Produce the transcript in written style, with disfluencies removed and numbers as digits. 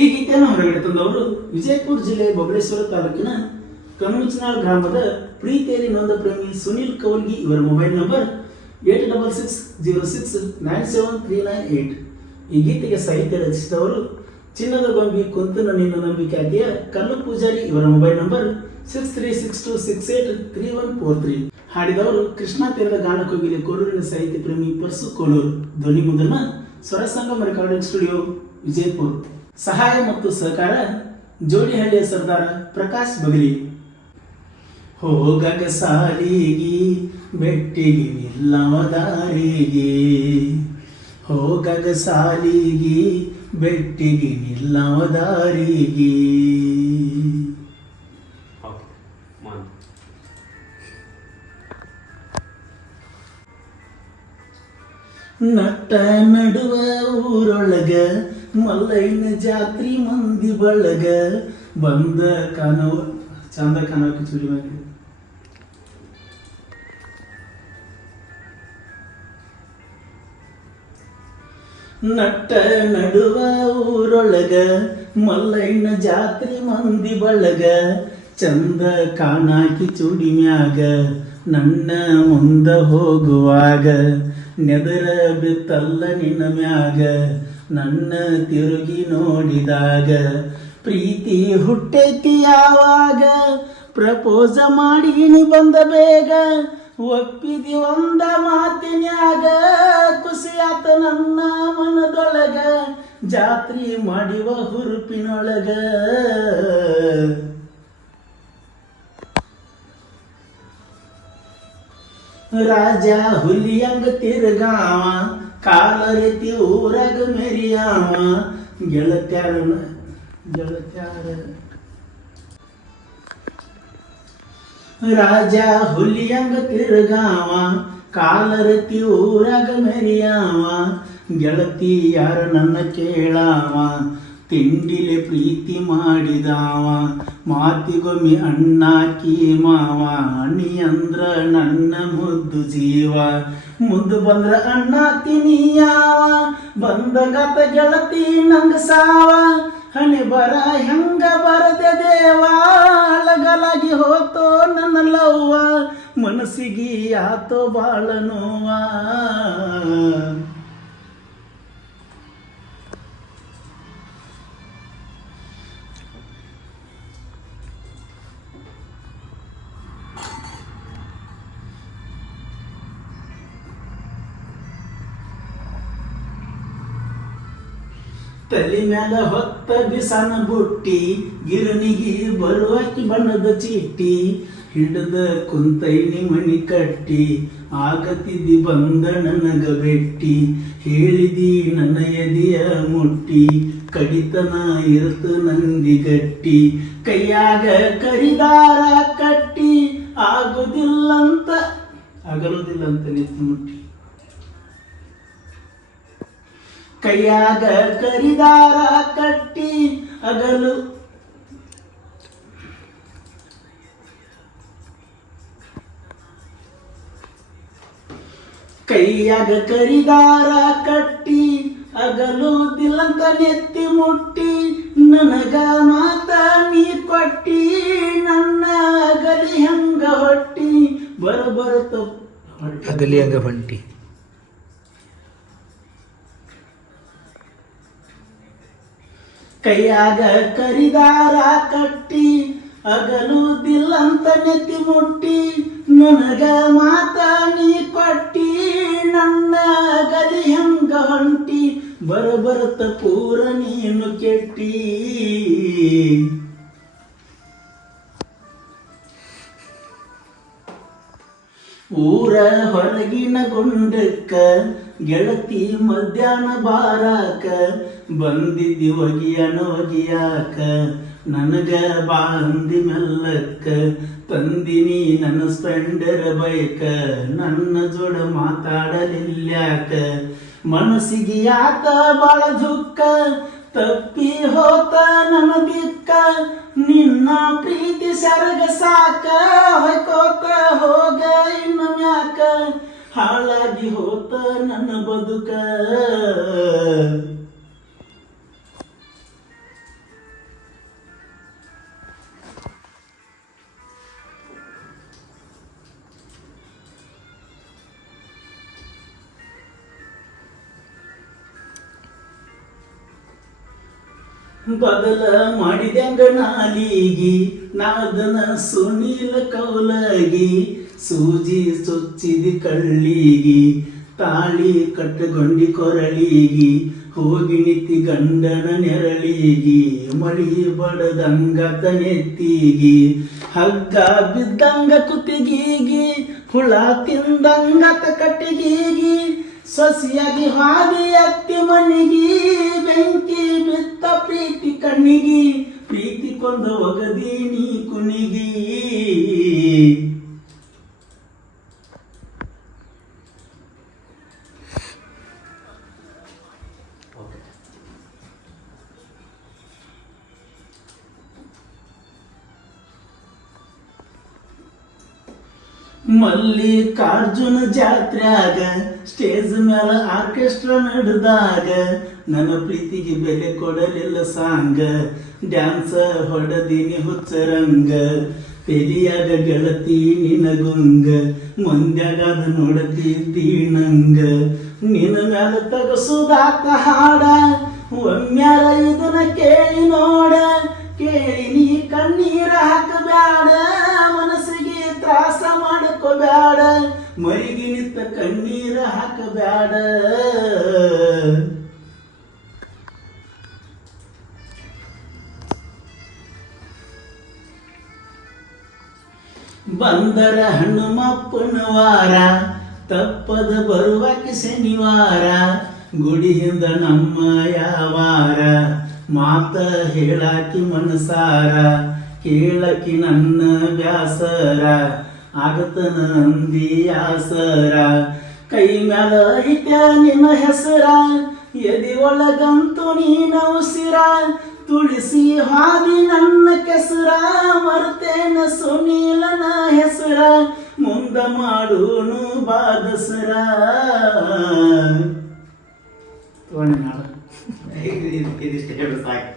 ಈ ಗೀತೆಯನ್ನು ಹೊರಗಡೆ ತಂದವರು ವಿಜಯಪುರ ಜಿಲ್ಲೆ ಬಬಲೇಶ್ವರ ತಾಲೂಕಿನ ಕಮುಚನಾಳ್ ಗ್ರಾಮದ ಪ್ರೀತಿಯಲ್ಲಿ ನೊಂದ ಪ್ರೇಮಿ ಸುನಿಲ್ ಕೌಲ್ಗಿ. ಇವರ ಮೊಬೈಲ್ ನಂಬರ್ 8660697398. ಈ ಗೀತೆಗೆ ಸಾಹಿತ್ಯ ರಚಿಸಿದವರು ಚಿನ್ನದ ಗೊಂಬಿ ಕುಂತನ ನಿನ್ನ ನಂಬಿಕೆ ಖ್ಯಾತಿಯ ಕಲ್ಲು ಪೂಜಾರಿ. ಇವರ ಮೊಬೈಲ್ ನಂಬರ್ 6362683143. ಹಾಡಿದವರು ಕೃಷ್ಣ ತೀರದ ಗಾನಕೋಗಿಲೆ ಕೋಲೂರಿನ ಸಾಹಿತ್ಯ ಪ್ರೇಮಿ ಪರ್ಸು ಕೋಲೂರು. ಧ್ವನಿ ಮುದ್ರಣ ಸ್ವರ ಸಂಗಮ ರೆಕಾರ್ಡಿಂಗ್ ಸ್ಟುಡಿಯೋ ವಿಜಯಪುರ. ಸಹಾಯ ಮತ್ತು ಸಹಕಾರ ಜೋಡಿಹಳ್ಳಿಯ ಸರ್ದಾರ ಪ್ರಕಾಶ್ ಬಗಲಿ. ಹೋಗಗ ಸಾಲಿಗಿ ಬೆಟ್ಟಿಗಿ ನಿಲ್ಲವದಾರಿಗೆ, ಹೋಗಗ ಸಾಲಿಗಿ ಬೆಟ್ಟಿಗಿ ನಿಲ್ಲವದಾರಿಗೆ. ನಟ್ಟ ನಡುವ ಊರೊಳಗ ಮಲ್ಲೈನ ಜಾತ್ರಿ ಮಂದಿ ಬಳಗ ಬಂದ ಕಾನವ ಚಂದ ಕಾನವಕ್ಕೆ ಚುರಿ ಮಾಡಿ. ನಟ್ಟ ನಡುವ ಊರೊಳಗ ಮಲ್ಲೈನ ಜಾತ್ರಿ ಮಂದಿ ಬಳಗ ಚಂದ ಕಾಣಾಕಿ ಚುಡಿ ಮ್ಯಾಗ ನನ್ನ ಮುಂದ ಹೋಗುವಾಗ ನೆದರ ಬಿತ್ತಲ್ಲ ನಿನ್ನ ಮ್ಯಾಗ ನನ್ನ ತಿರುಗಿ ನೋಡಿದಾಗ ಪ್ರೀತಿ ಹುಟ್ಟೈತಿ ಯಾವಾಗ ಪ್ರಪೋಸ ಮಾಡಿನಿ ಬಂದ ಬೇಗ ಒಪ್ಪಿದಿ ಒಂದ ಮಾತಿನ್ಯಾಗ ಖುಷಿಯಾತ ನನ್ನ ಮನದೊಳಗ ಜಾತ್ರಿ ಮಾಡಿವ ಹುರುಪಿನೊಳಗ. ರಾಜ ಹುಲಿಯಂಗ ತಿರುಗಾವ ಕಾಲ ರೀತಿ ಊರಾಗ ಮೆರಿಯಾವ ಗೆಳತ್ಯಾರ ರಾಜ ಹುಲಿಯಂಗ ತಿರುಗಾವ ಕಾಲ ರೀತಿ ಊರಾಗ ಮೆರಿಯಾವ ಗೆಳತಿ ಯಾರ ನನ್ನ ಕೇಳಾವ ತಿಂಡಿಲೆ ಪ್ರೀತಿ ಮಾಡಿದಾವ ಮಾತಿಗೊಮ್ಮೆ ಅಣ್ಣಾಕಿ ಮಾವ ಅಣ್ಣಿ ಅಂದ್ರ ನನ್ನ ಮುದ್ದು ಜೀವ ಮುದ್ದು ಬಂದ್ರ ಅಣ್ಣ ತಿನಿಯಾವ ಬಂದಗತ ಗೆಳತಿ ನಂಗ ಸಾವ ಹಣೆ ಬರ ಹೆಂಗ ಬರದೆ ದೇವ ಅಳಗಲಾಗಿ ಹೋತೋ ನನ್ನ ಲವ್ವ ಮನಸ್ಸಿಗೆ ಆತೋ ಬಾಳ ನೋವ. ತಲೆ ಮ್ಯಾಲ ಹೊತ್ತ ಬಿಸನ ಬುಟ್ಟಿ ಗಿರಣಿಗಿ ಬರುವಾಕಿ ಬಣ್ಣದ ಚೀಟಿ ಹಿಡಿದ ಕುಂತೈನಿ ಮಣಿ ಕಟ್ಟಿ ಆಗತಿದ್ದಿ ಬಂದ ನನಗ ಬೆಟ್ಟಿ ಹೇಳಿದಿ ನನ್ನ ಎದೆಯ ಮುಟ್ಟಿ ಕಡಿತನ ಇರ್ತು ನಂದಿ ಗಟ್ಟಿ ಕೈಯಾಗ ಕರಿದಾರ ಕಟ್ಟಿ ಆಗಲುದಿಲ್ಲಂತ ನಿಂತು ಮುಟ್ಟಿ ಕೈಯಾಗ ಕರಿದಾರ ಕಟ್ಟಿ ಅಗಲು ಕೈಯಾಗ ಕರಿದಾರ ಕಟ್ಟಿ ಅಗಲುದಿಲ್ಲಂತ ನೆತ್ತಿ ಮುಟ್ಟಿ ನನಗ ಮಾತ ನೀ ಕೊಟ್ಟಿ ನನ್ನ ಅಗಲಿ ಹಂಗ ಹೊಟ್ಟಿ ಬರಬರುತ್ತ ಅಗಲಿ ಹಂಗ ಹೊಂಟಿ ಕೈಯಾಗ ಕರಿದಾರ ಕಟ್ಟಿ ಅಗಲುದಿಲ್ಲಂತ ನೆತ್ತಿ ಮುಟ್ಟಿ ನನಗ ಮಾತ ನೀ ಕೊಟ್ಟಿ ನನ್ನ ಅಗಲಿ ಹಂಗ ಹೊಂಟಿ ಬರಬರುತ್ತ ಪೂರ ನೀನು ಕೆಟ್ಟಿ. ಊರ ಹೊರಗಿನ ಗುಂಡಕ್ಕ ಗೆಳತಿ ಮಧ್ಯಾಹ್ನ ಬಾರಾಕ ಬಂದಿದ್ದಿ ಒಗಿಯಾಕ ನನಗ ಬಾಂದಿ ಮೆಲ್ಲಕ್ಕ ತಂದಿನಿ ನನ್ನ ಸ್ಪೆಂಡರ್ ಬೈಕ ನನ್ನ ಜೋಡ ಮಾತಾಡಲಿಲ್ಯಾಕ ಮನಸ್ಸಿಗೆ ಯಾಕ ಬಾಳ ದುಃಖ ತಪ್ಪಿ ಹೋತ ನನ್ನ ಬಿಕ್ಕ ನಿನ್ನ ಪ್ರೀತಿ ಸರಗ ಸಾಕ ಹೊಯ್ಕೋತ ಹೋಗ ಇನ್ನು ಮ್ಯಾಕ ಹಾಳಾಗಿ ಹೋತ ನನ್ನ ಬದುಕ. ಬದಲ ಮಾಡಿದ್ಯಾಂಗ ನಾಲಿಗಿ ನಾದನ ಸುನೀಲ ಕೌಲಗಿ ಸೂಜಿ ಚೊಚ್ಚಿದಿ ಕಳ್ಳಿಗಿ ತಾಳಿ ಕಟ್ಟಗೊಂಡಿ ಕೊರಳಿಗಿ ಹೋಗಿ ನಿತ್ತಿ ಗಂಡನ ನೆರಳಿಗಿ ಮಳಿ ಬಡದಂಗತ ನೆತ್ತಿಗಿ ಹಗ್ಗ ಬಿದ್ದಂಗ ಕುತ್ತಿಗೀಗಿ ಹುಳ ತಿಂದಂಗತ ಕಟ್ಟಿಗೀಗಿ ಸೊಸಿಯಾಗಿ ಹಾದಿ ಅತ್ತಿ ಮನಿಗಿ ಬೆಂಕಿ ಬಿತ್ತ ಪ್ರೀತಿ ಕಣ್ಣಿಗಿ ಪ್ರೀತಿ ಕೊಂದ ಒಗದಿ ನೀ ಕುಣಿಗಿ ಮಲ್ಲಿಕಾರ್ಜುನ ಜಾತ್ರ್ಯಾಗ ಸ್ಟೇಜ್ ಮ್ಯಾಲ ಆರ್ಕೆಸ್ಟ್ರಾ ನಡೆದಾಗ ನನ್ನ ಪ್ರೀತಿಗೆ ಬೆಲೆ ಕೊಡಲಿಲ್ಲ ಸಾಂಗ ಡ್ಯಾನ್ಸ್ ಹೊಡೆದಿನಿ ಹುಚ್ಚರಂಗ ತೆಲಿಯಾಗ ಗೆಳತಿ ನಿನಗುಂಗ ಮಂದ್ಯಾಗ ಅದ ನೋಡತಿದ್ದಿ ನಂಗ ನಿನ್ನ ಮ್ಯಾಲ ತಗಸುದಾತ ಹಾಡ ಒಮ್ಮ್ಯಾರ ಇದನ್ನ ಕೇಳಿ ನೋಡ ಕೇಳಿ ನೀ ಕಣ್ಣೀರ ಹಾಕಬ್ಯಾಡ ಮನಸ್ಸಿಗೆ ತ್ರಾಸ ಮಾಡ್ಕೋಬ್ಯಾಡ ಮರಿಗೆ ನಿಂತ ಕಣ್ಣೀರ ಹಾಕಬ್ಯಾಡ ಬಂದರ ಹನುಮಪ್ಪನ ವಾರ ತಪ್ಪದ ಬರುವಾಕಿ ಶನಿವಾರ ಗುಡಿ ಹಿಂದ ನಮ್ಮ ಯಾವಾರ ಮಾತ ಹೇಳಾಕಿ ಮನಸಾರ ಕೇಳಕಿ ನನ್ನ ಬ್ಯಾಸರ ಆಗತನ ನಂದಿ ಆಸರ ಕೈ ಮ್ಯಾಲ ಐತ್ಯ ನಿನ್ನ ಹೆಸರ ಎದಿ ಒಳಗಂತೂ ನೀನ ಉಸಿರ ತುಳಿಸಿ ಹಾದಿ ನನ್ನ ಕೆಸರ ಮರ್ತೇನ ಸುನೀಲನ ಹೆಸರ ಮುಂದ ಮಾಡೂನು ಬಾದಸರ ಇದಿಷ್ಟು ಹೇಳು ಸಾಕು.